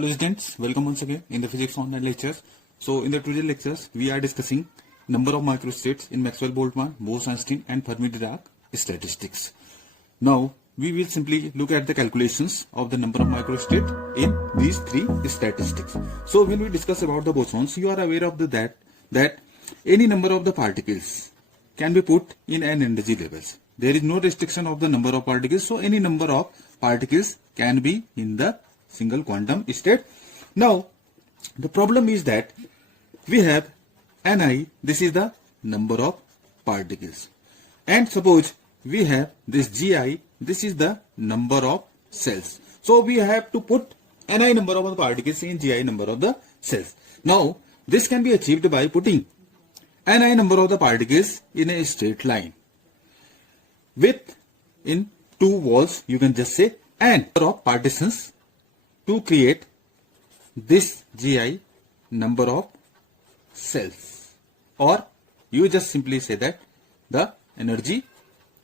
Hello students, welcome once again in the physics online lectures. So in the today's lectures, we are discussing number of microstates in Maxwell-Boltzmann, Bose-Einstein and Fermi-Dirac statistics. Now we will simply look at the calculations of the number of microstates in these three statistics. So when we discuss about the bosons, you are aware of that any number of the particles can be put in an energy levels. There is no restriction of the number of particles, so any number of particles can be in the single quantum state. Now the problem is that we have Ni, this is the number of particles, and suppose we have this Gi, this is the number of cells. So we have to put Ni number of the particles in Gi number of the cells. Now this can be achieved by putting Ni number of the particles in a straight line with in two walls, you can just say, and number of partitions to create this Gi number of cells, or you just simply say that the energy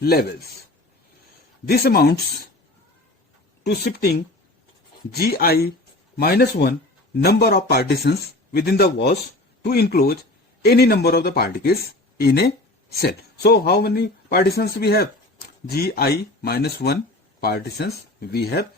levels. This amounts to shifting Gi minus 1 number of partitions within the walls to enclose any number of the particles in a cell. So how many partitions we have? Gi minus 1 partitions we have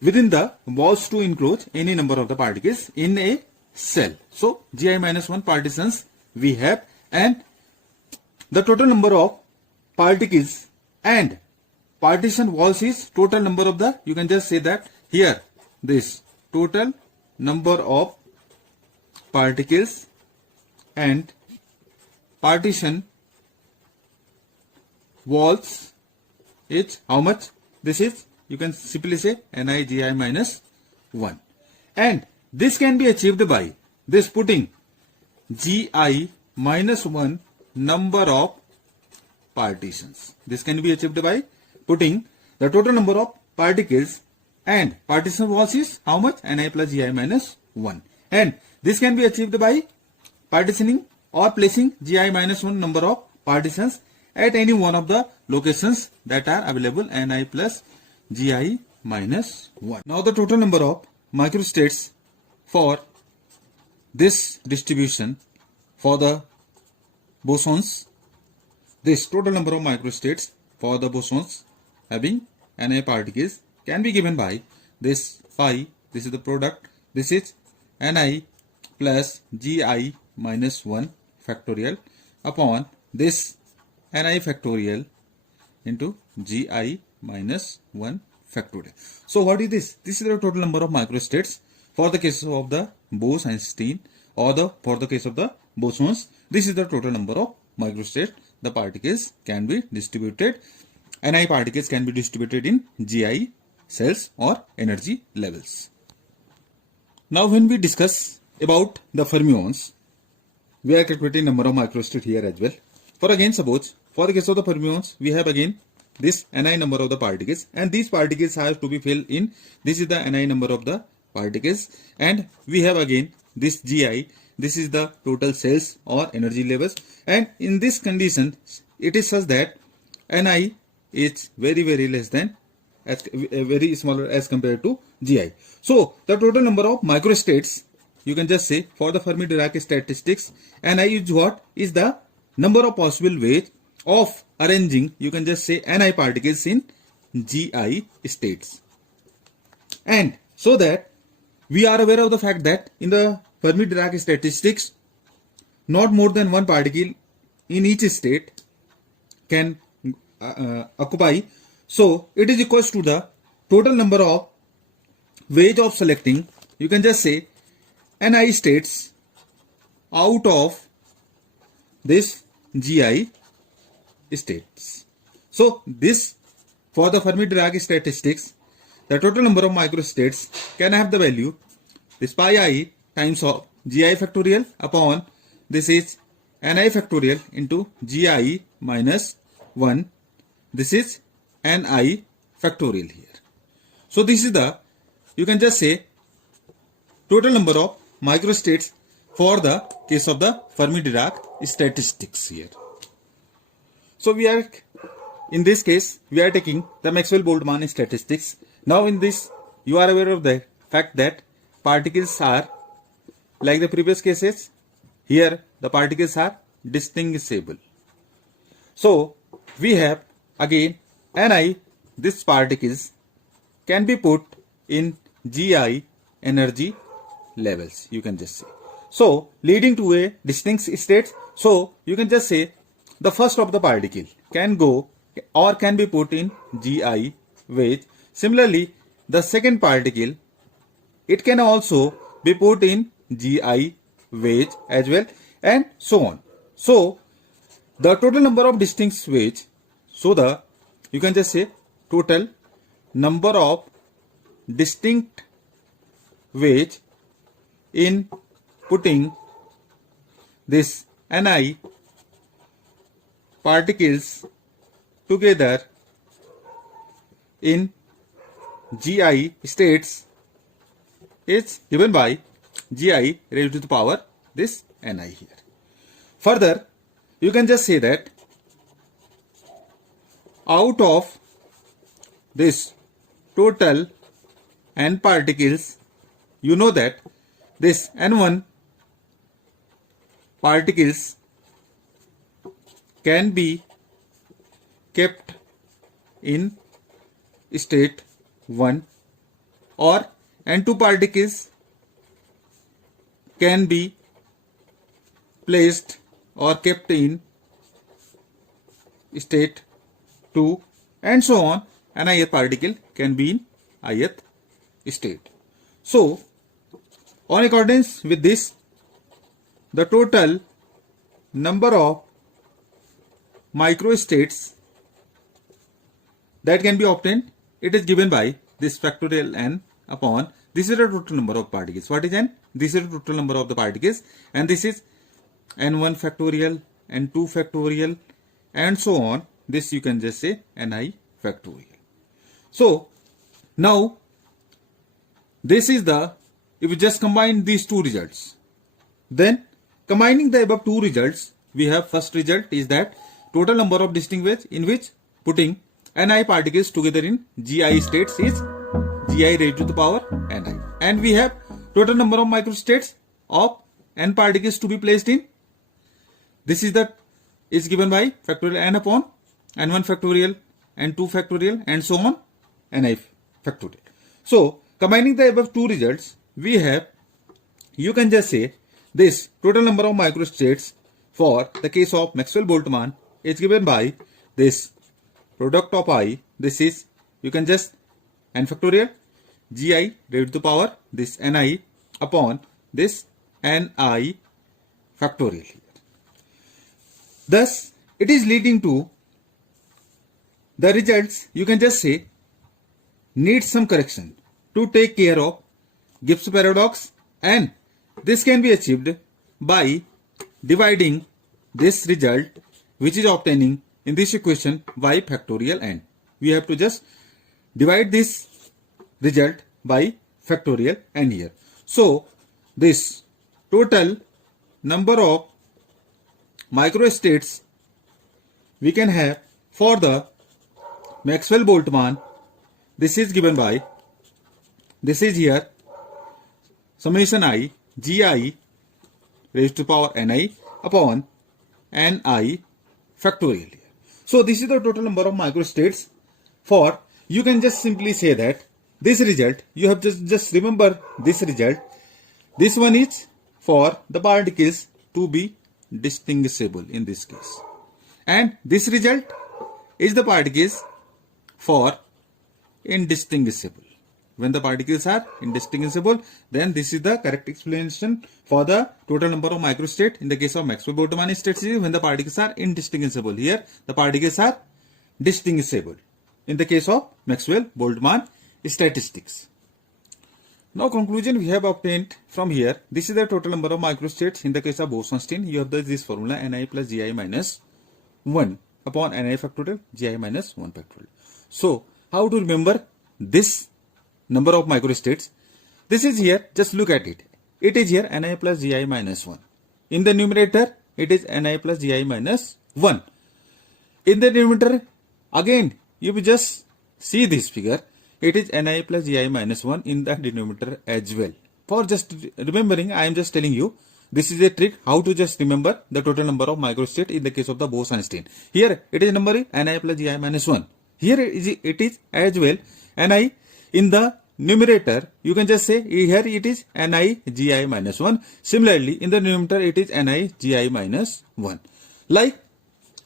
within the walls to enclose any number of the particles in a cell. So Gi minus 1 partitions we have, and the total number of particles and partition walls is total number of the, you can just say that here, this total number of particles and partition walls is how much? This is, you can simply say Ni Gi minus 1, and this can be achieved by this putting Gi minus 1 number of partitions. This can be achieved by putting the total number of particles and partition walls is how much? Ni plus Gi minus 1, and this can be achieved by partitioning or placing Gi minus 1 number of partitions at any one of the locations that are available, Ni plus Gi minus 1. Now the total number of microstates for this distribution for the bosons, this total number of microstates for the bosons having Ni particles can be given by this phi, this is the product, this is Ni plus Gi minus 1 factorial upon this Ni factorial into Gi minus 1 factorial. So what is this? This is the total number of microstates for the case of the Bose-Einstein, or for the case of the bosons. This is the total number of microstates. The particles can be distributed, Ni particles can be distributed in Gi cells or energy levels. Now when we discuss about the fermions, we are calculating number of microstates here as well. For again, suppose for the case of the fermions, we have again this Ni number of the particles, and these particles have to be filled in. This is the Ni number of the particles, and we have again this Gi, this is the total cells or energy levels, and in this condition it is such that Ni is very less than, very smaller as compared to Gi. So the total number of microstates, you can just say for the Fermi-Dirac statistics, Ni is what? Is the number of possible ways of arranging, you can just say, Ni particles in Gi states. And so that we are aware of the fact that in the Fermi-Dirac statistics, not more than one particle in each state can occupy. So it is equals to the total number of ways of selecting, you can just say, Ni states out of this Gi states. So this, for the Fermi-Dirac statistics, the total number of microstates can have the value this pi I times of Gi factorial upon this is Ni factorial into Gi minus 1. This is Ni factorial here. So this is the, you can just say, total number of microstates for the case of the Fermi-Dirac statistics here. So we are, in this case, we are taking the Maxwell-Boltzmann statistics. Now in this, you are aware of the fact that particles are like the previous cases. Here the particles are distinguishable. So we have again Ni, these particles can be put in Gi energy levels, you can just say. So leading to a distinct state. So you can just say the first of the particle can go or can be put in Gi wave. Similarly, the second particle, it can also be put in Gi wave as well, and so on. So the total number of distinct waves, so you can just say total number of distinct waves in putting this Ni particles together in Gi states is given by Gi raised to the power this Ni here. Further, you can just say that out of this total N particles, you know that this N1 particles can be kept in state 1 or N2 particles can be placed or kept in state 2 and so on, and ith particle can be in ith state. So on accordance with this, the total number of microstates that can be obtained, it is given by this factorial n upon, this is the total number of particles. What is n? This is the total number of the particles, and this is n1 factorial, n2 factorial, and so on. This you can just say ni factorial. So now this is the, if you just combine these two results, then combining the above two results, we have first result is that total number of distinct waves in which putting Ni particles together in Gi states is Gi raised to the power Ni, and we have total number of microstates of N particles to be placed in. This is the is given by factorial n upon n1 factorial, n2 factorial, and so on, Ni factorial. So combining the above two results, we have, you can just say this total number of microstates for the case of Maxwell-Boltzmann is given by this product of I. This is, you can just n factorial Gi raised to the power this Ni upon this Ni factorial here. Thus it is leading to the results, you can just say, need some correction to take care of Gibbs paradox, and this can be achieved by dividing this result which is obtaining in this equation by factorial n. We have to just divide this result by factorial n here. So this total number of microstates we can have for the Maxwell-Boltzmann, this is given by, this is here summation I Gi raised to power Ni upon Ni factorial here. So this is the total number of microstates for, you can just simply say that this result, you have just remember this result, this one is for the particles to be distinguishable in this case, and this result is the particles for indistinguishable. When the particles are indistinguishable, then this is the correct explanation for the total number of microstate. In the case of Maxwell-Boltzmann states, when the particles are indistinguishable. Here the particles are distinguishable in the case of Maxwell-Boltzmann statistics. Now conclusion we have obtained from here. This is the total number of microstates in the case of Bose-Einstein. You have this formula Ni plus Gi minus 1 upon Ni factorial Gi minus 1 factorial. So how to remember this number of microstates? This is here, just look at it. It is here Ni plus Gi minus 1. In the numerator, it is Ni plus Gi minus 1. In the denominator, again, if you just see this figure, it is Ni plus Gi minus 1 in the denominator as well. for just remembering, I am just telling you, this is a trick how to just remember the total number of microstate in the case of the Bose-Einstein. Here it is number Ni plus Gi minus 1. Here it is as well Ni in the numerator. You can just say here it is Ni Gi minus 1. Similarly, in the numerator it is Ni Gi minus 1. Like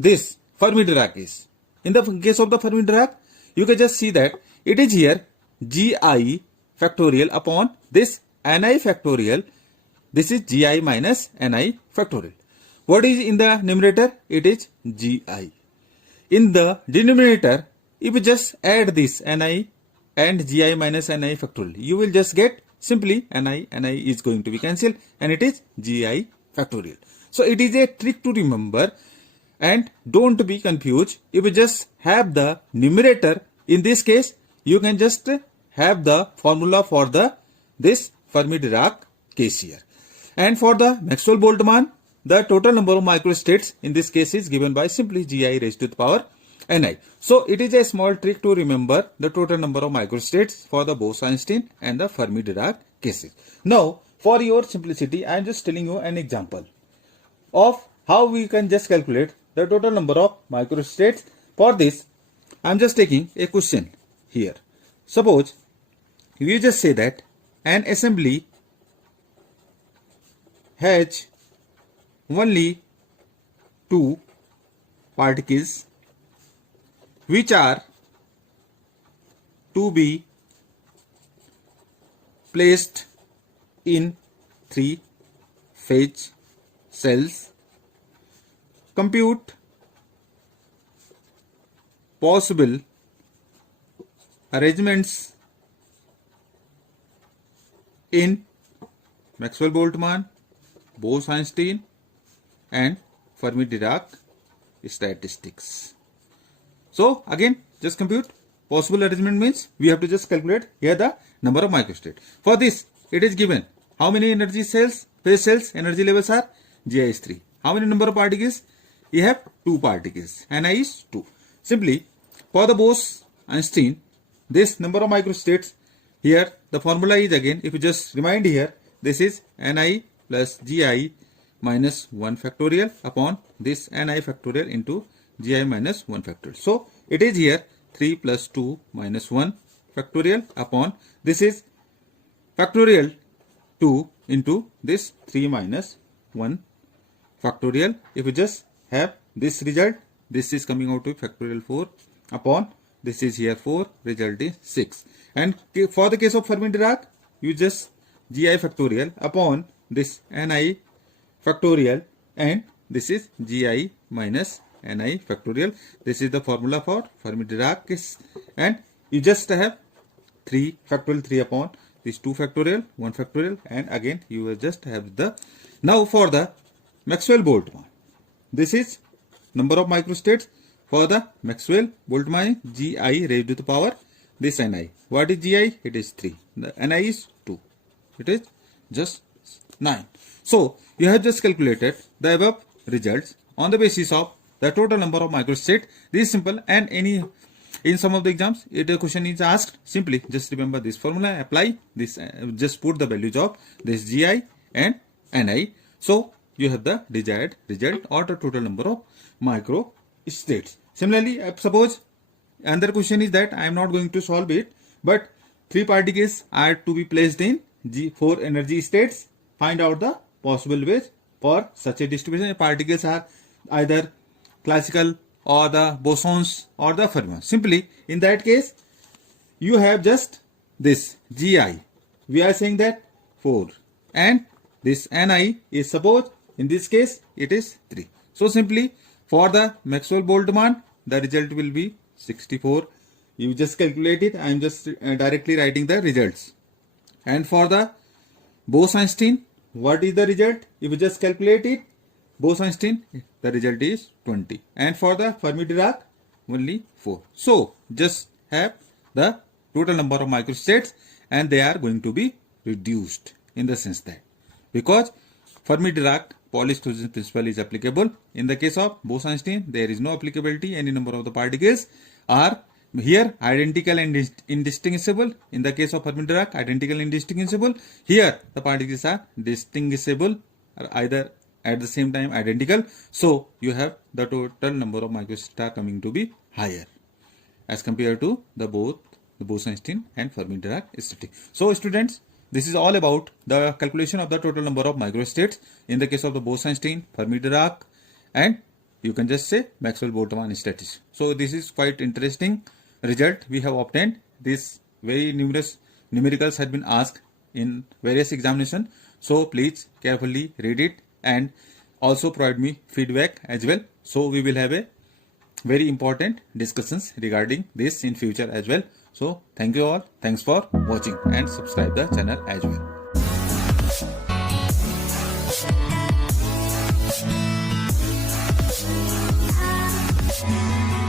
this Fermi-Dirac case. In the case of the Fermi-Dirac, you can just see that it is here Gi factorial upon this Ni factorial. This is Gi minus Ni factorial. What is in the numerator? It is Gi. In the denominator, if you just add this Ni and Gi minus Ni factorial, you will just get simply Ni is going to be cancelled and it is Gi factorial. So it is a trick to remember, and don't be confused. If you just have the numerator, in this case, you can just have the formula for this Fermi-Dirac case here. And for the Maxwell-Boltzmann, the total number of microstates in this case is given by simply Gi raised to the power Ni. So it is a small trick to remember the total number of microstates for the Bose-Einstein and the Fermi-Dirac cases. Now, for your simplicity, I am just telling you an example of how we can just calculate the total number of microstates. For this, I am just taking a question here. Suppose you just say that an assembly has only two particles which are to be placed in three-phase cells. Compute possible arrangements in Maxwell-Boltzmann, Bose-Einstein and Fermi-Dirac statistics. So again, just compute possible arrangement means we have to just calculate here the number of microstate. For this, it is given how many energy cells, phase cells, energy levels are Gi is 3. How many number of particles? You have 2 particles. Ni is 2. Simply, for the Bose-Einstein, this number of microstates, here the formula is again, if you just remind here, this is Ni plus Gi minus 1 factorial upon this Ni factorial into Gi minus 1 factorial. So it is here 3 plus 2 minus 1 factorial upon this is factorial 2 into this 3 minus 1 factorial. If you just have this result, this is coming out to factorial 4 upon this is here 4, result is 6. And for the case of Fermi-Dirac, you just Gi factorial upon this Ni factorial and this is Gi minus Ni factorial. This is the formula for Fermi-Dirac case, and you just have 3 factorial 3 upon this 2 factorial 1 factorial, and again you will just have the. Now for the Maxwell-Boltzmann, this is number of microstates for the Maxwell-Boltzmann Gi raised to the power this Ni. What is Gi? It is 3. The Ni is 2. It is just 9. So you have just calculated the above results on the basis of the total number of microstates. This is simple, and in some of the exams, if the question is asked, simply just remember this formula, apply this, just put the values of this Gi and Ni. So you have the desired result or the total number of microstates. Similarly, suppose another question is that I am not going to solve it, but 3 particles are to be placed in G4 energy states. Find out the possible ways for such a distribution. Particles are either classical or the bosons or the fermions. Simply, in that case, you have just this Gi. We are saying that 4, and this Ni is, suppose in this case it is 3. So simply for the Maxwell-Boltzmann, the result will be 64. You just calculate it. I am just directly writing the results. And for the Bose-Einstein, what is the result? If you just calculate it, Bose-Einstein, the result is 20. And for the Fermi-Dirac, only 4. So just have the total number of microstates, and they are going to be reduced in the sense that because Fermi-Dirac Pauli exclusion principle is applicable. In the case of Bose-Einstein, there is no applicability. Any number of the particles are Here, identical and indistinguishable. In the case of Fermi-Dirac, identical and indistinguishable. Here, the particles are distinguishable, or either at the same time identical. So, you have the total number of microstar coming to be higher as compared to the both the Bose-Einstein and Fermi-Dirac states. So, students, this is all about the calculation of the total number of microstates in the case of the Bose-Einstein, Fermi-Dirac, and you can just say Maxwell-Boltzmann states. So, this is quite interesting result we have obtained. This very numerous numericals had been asked in various examinations. So, please carefully read it and also provide me feedback as well. So, we will have a very important discussions regarding this in future as well. So, thank you all. Thanks for watching and subscribe the channel as well.